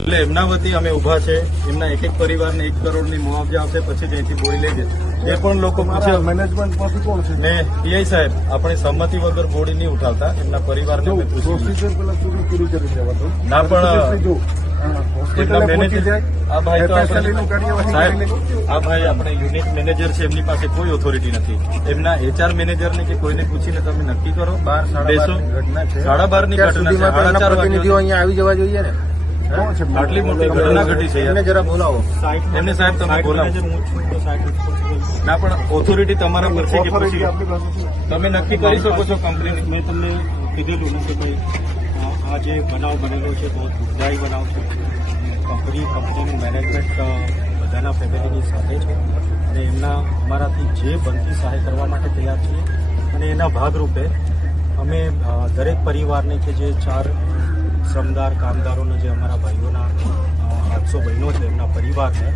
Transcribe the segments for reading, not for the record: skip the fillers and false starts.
એટલે એમના વતી અમે ઉભા છે. એમના એક એક પરિવારને 1 કરોડની મુઆવજા આપશે, પછી ત્યાંથી બોડી લઈ જશે. એ પણ લોકો પૂછે મેનેજમેન્ટ માંથી કોણ છે ને પીઆઈ સાહેબ આપણી સંમતિ વગર બોડી નહીં ઉઠાવતા. એમના પરિવારને અમે પૂછ્યું પૂરી કરી દેવા તો ના, પણ એમના મેનેજર આ ભાઈ તો સાહેબ આ ભાઈ આપણે યુનિટ મેનેજર છે, એમની પાસે કોઈ ઓથોરિટી નથી. એમના HR મેનેજરને કે કોઈને પૂછીને તમે નક્કી કરો. 12:30 ની ઘટના છે. 4:30 પ્રતિનિધિઓ અહીંયા આવી જવા જોઈએ ને. આટલી મોટી ઘટના ઘટી છે. એમને જરા બોલાવો. એમને સાહેબ તમે બોલાવો. ના, પણ ઓથોરિટી તમારા પર છે કે પછી તમે નક્કી કરી શકો છો કંપનીની? મેં તમને કીધેલું ને કે ભાઈ આ જે બનાવ બનેલો છે બહુ દુઃખદાયી બનાવ છે. કંપનીનું મેનેજમેન્ટ બધાના ફેમિલીની સાથે છે અને એમના અમારાથી જે બનતી સહાય કરવા માટે તૈયાર છીએ. અને એના ભાગરૂપે અમે દરેક પરિવારને કે જે 4 શ્રમદાર કામદારોને જે અમારા ભાઈઓના 800 બહેનો છે એમના પરિવારને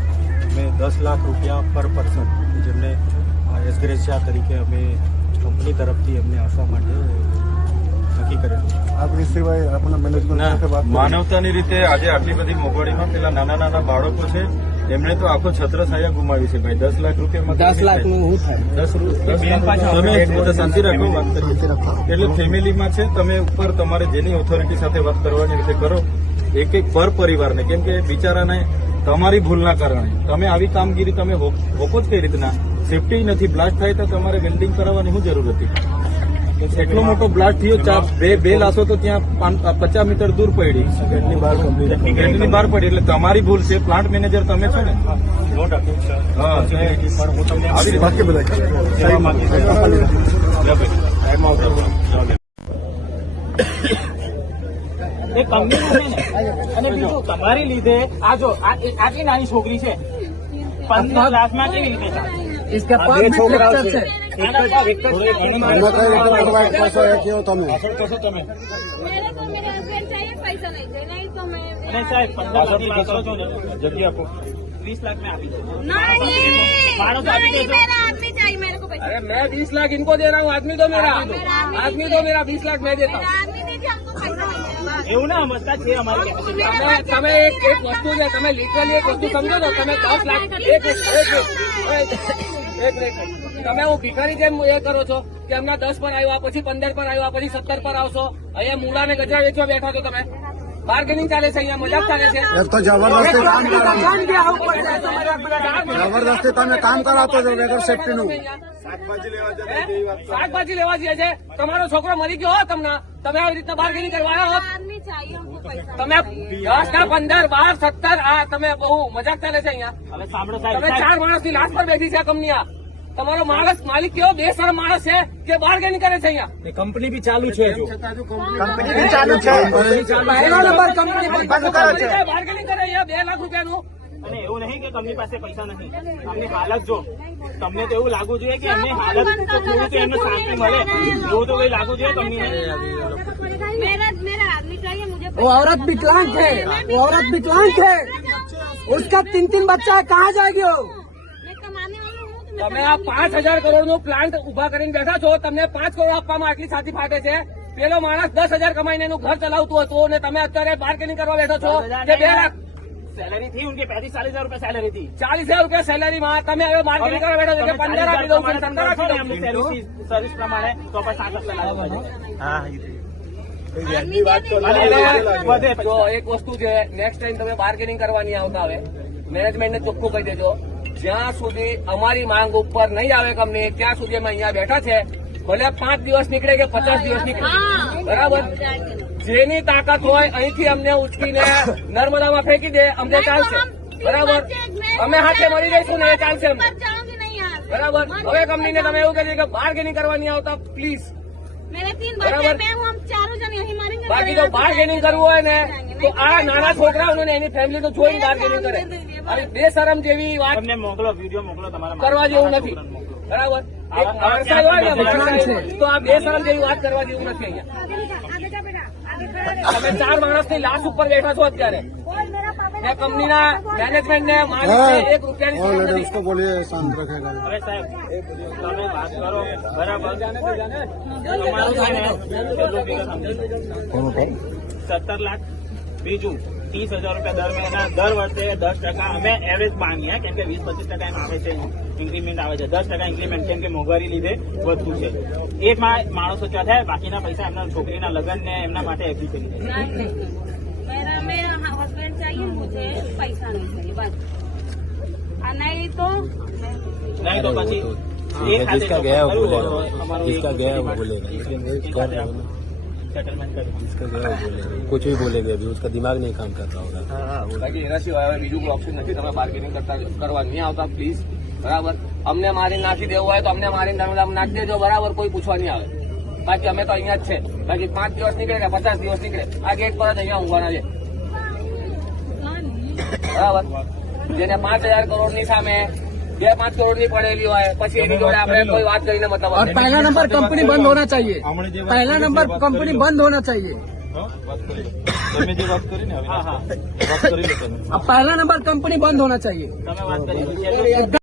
અમે 10 લાખ રૂપિયા પર પર્સન જેમને એસગ્રેસિયા તરીકે અમે કંપની તરફથી એમને આપવા માટે નક્કી કરેલું છે. આપણી સિવાય આપણા મેનેજમેન્ટ સાથે વાત માનવતાની રીતે આજે આટલી બધી મોંઘવારીમાં પેલા નાના બાળકો છે એમણે તો આખો છત્રછાયા ગુમાવી છે ભાઈ. 10 લાખ રૂપિયામાં 10 લાખનું શું થાય? તમે શાંતિ રાખો, વાત કરીએ. એટલે ફેમિલીમાં છે, તમે ઉપર તમારે જેની ઓથોરિટી સાથે વાત કરવાની રીતે કરો. એક પર પરિવારને, કેમ કે બિચારાને તમારી ભૂલના કારણે તમે આવી કામગીરી તમે હોકો જ કઈ રીતના? સેફટી નથી. બ્લાસ્ટ થાય તો તમારે વેલ્ડિંગ કરાવવાની શું જરૂર હતી? એટલો મોટો બ્લાસ્ટ થયો, બે લાશો તો ત્યાં 50 મીટર દૂર પડી, ગેટની બહાર પડી. એટલે તમારી ભૂલ છે. પ્લાન્ટ મેનેજર તમે છો ને? એ કંપની છે ને, અને બીજું તમારી લીધે આ જો આટલી નાની છોકરી છે 15 લાખમાં કેવી રીતે ચાલે? इसके पास भी फ्रैक्चर છે. मेरे हस्बैंड चाहिए, पैसा नहीं दे, नहीं तो मैं અને સાહેબ 15 લાખની વાત કરો છો ને, જગ્યા આપો 20 લાખ में આપી દો. भाड़ो तो आपी देते हो. मेरा आदमी चाहिए मेरे को पैसा. अरे मैं 20 लाख इनको दे रहा हूँ. आदमी दो मेरा. आदमी दो मेरा. 20 लाख मैं देता मेरा हूँ. आदमी दीजिए, हमको पैसा नहीं देना. એવું ના સમજતા છે અમારી કેપેસિટી. તમે એક વસ્તુ છે, તમે લિટરલી એક વસ્તુ સમજો તો તમે 10 લાખ એક તમે હું ભિખારી જેમ એ કરો છો કે હમણાં 10 પર આવ્યા, પછી 15 પર આવ્યા, પછી 17 પર આવશો. અહીંયા મૂળા ને ગજરા વેચવા બેઠા છો તમે. બાર્ગેનિંગ ચાલે છે, અહીંયા મજાક ચાલે છે. તો જબરદસ્તી તમે કામ કરાવતો છો વગર સેફટીનું. શાકભાજી લેવા જઈએ છે. તમારો છોકરો મરી ગયો હોત તમને, તમે આવી રીતના બાર્ગેનિંગ કરવા આવ્યા હોત. आदमी चाहिए हमको पैसा. તમે 10 ના 15, 12, 17 આ તમે બહુ મજાક ચાલે છે અહીંયા. હવે સાંભળો તમે સાહેબ, 4 માણસની લાશ પર બેઠી છે આ કંપની. આ તમારો માણસ માલિક કેવો બેશરમ માણસ છે કે બાર્ગેનિંગ કરે છે અહીંયા. કંપની બી ચાલુ છે હજુ. કંપની ચાલુ છે. પહેલો નંબર કંપની બાર્ગેનિંગ કરે અહીંયા 2 લાખ રૂપિયાનું. અને એવું નહીં કે કંપની પાસે પૈસા નથી. અમની હાલત જો, તમને તો એવું લાગવું જોઈએ કે એમની હાલત તો થોડું તો એમને શાંતિ મળે, એવું તો કઈ લાગવું જોઈએ કંપનીને. मेरा आदमी चाहिए मुझे. वो औरत विकलांग है. वो औरत विकलांग है. उसका 3 बच्चा है. कहाँ जाएगी वो? मैं कमाने वाली हूँ तो તમે આ 5,000 કરોડનું પ્લાન્ટ ઉભા કરીને બેઠા છો. તમને 5 કરોડ આપવામાં આટલી છાતી ફાટે છે. પેલો માણસ 10,000 કમાઈને એનું ઘર ચલાવતું હતું અને તમે અત્યારે બાર્ગેનિંગ કરવા બેઠો છો કે 2 લાખ સેલેરી थी उनकी 35-40 हज़ार रुपया सैलरी थी. 40,000 રૂપિયા સેલેરી માં તમે હવે બાર્ગેનિંગ કરવા બેઠો છો કે 15 આપી દઉં, 17 આપી દઉં. સર્વિસ પ્રમાણે તો પણ 7 લાખ જો એક વસ્તુ છે, નેક્સ્ટ ટાઈમ તમે બાર્ગેનિંગ કરવાની આવતા હવે મેનેજમેન્ટને ચોખ્ખું કહી દેજો, જ્યાં સુધી અમારી માંગ ઉપર નહીં આવે કંપની ત્યાં સુધી અમે અહીંયા બેઠા છે. ભલે 5 દિવસ નીકળે કે 50 દિવસ નીકળે, બરાબર. જેની તાકાત હોય અહીંથી અમને ઉચકીને નર્મદામાં ફેંકી દે, અમને ચાલશે, બરાબર. અમે હાથે મરી જઈશું ને એ ચાલશે અમને, जाऊंगी नहीं यहाँ. બરાબર. હવે કંપનીને તમે એવું કહીએ કે બાર્ગેનિંગ કરવાની આવતા પ્લીઝ. मेरे 3 बराबर. बच्चे मैं हूँ, हम चारों जन यहीं मारेंगे. બાકી જો બાર્ગેનિંગ કરવું હોય ને તો આ નાના છોકરાઓને એની ફેમિલીનું જોઈને બાર્ગેનિંગ કરે. અને બેશરમ જેવી વાત તમને મોકલો, વિડીયો મોકલો તમારા કરવા જેવું નથી, બરાબર. એક અરસાઈ હોય ને માણસ, તો આ બેશરમ જેવી વાત કરવા જેવું નથી અહીંયા. आगे जा बेटा, आगे जा. તમે 4 માણસની લાશ ઉપર બેઠા છો અત્યારે. और मेरा पापा ને કંપનીના મેનેજમેન્ટને માલિકને 1 રૂપિયાની સહાય નથી. उसको बोलिए शांत रखेगा. હવે સાહેબ તમે વાત કરો બરાબર. તમારું છે ને 17 લાખ. બીજું 30,000 રૂપિયા દર મહિના દર વર્ષે 10% અમે એવરેજ માનીએ, કેમ કે 20-25% એમ આવે છે, ઇન્ક્રીમેન્ટ આવે છે. 10% ઇન્ક્રીમેન્ટ કેમ કે મોંઘવારી લીધે વધતું છે. એ માણસો ત્યાં થાય, બાકીના પૈસા એમના છોકરીના લગ્ન ને એમના માટે એફડી કરી દે. नहीं मेरा हस्बैंड चाहिए, मुझे पैसा नहीं चाहिए बस। और नहीं तो નહીં તો પછી जिसका गया वो बोलेगा, અમારું जिसका गया वो बोलेगा, इसलिए मैं कर रहा हूँ ना, સેટલમેન્ટ કરી. जिसका गया वो बोलेगा, कुछ भी बोलेगा अभी उसका दिमाग नहीं काम कर रहा होगा. બાકી એના સિવાય હવે બીજું કોઈ ઓપ્શન નથી. તમે બાર્ગેનિંગ કરવા નહીં આવતા પ્લીઝ, બરાબર. અમને મારી નાખી દેવું હોય તો અમને મારીને તમે નાખી દેજો, બરાબર. કોઈ પૂછવા નહીં આવે. બાકી અમે તો અહીંયા જ છે. બાકી 5 દિવસ નીકળે કે 50 દિવસ નીકળે, આ ગેટ પર જ અહીંયા ઊંઘવાના છે, બરાબર. જેને 5,000 કરોડની સામે 2-5 કરોડની પડેલી હોય, પછી એની જોડે આપણે કોઈ વાત કરીને મતલબ और पहला नंबर कंपनी बंद होना चाहिए, હમણાં જે વાત पहला કરી, नंबर જે વાત कंपनी કરી, बंद होना चाहिए. હા, વાત કરી લો. તમે જે વાત કરી ને હા, હા. વાત કરી લો તમે. अब पहला नंबर कंपनी बंद होना चाहिए. તમે વાત કરી.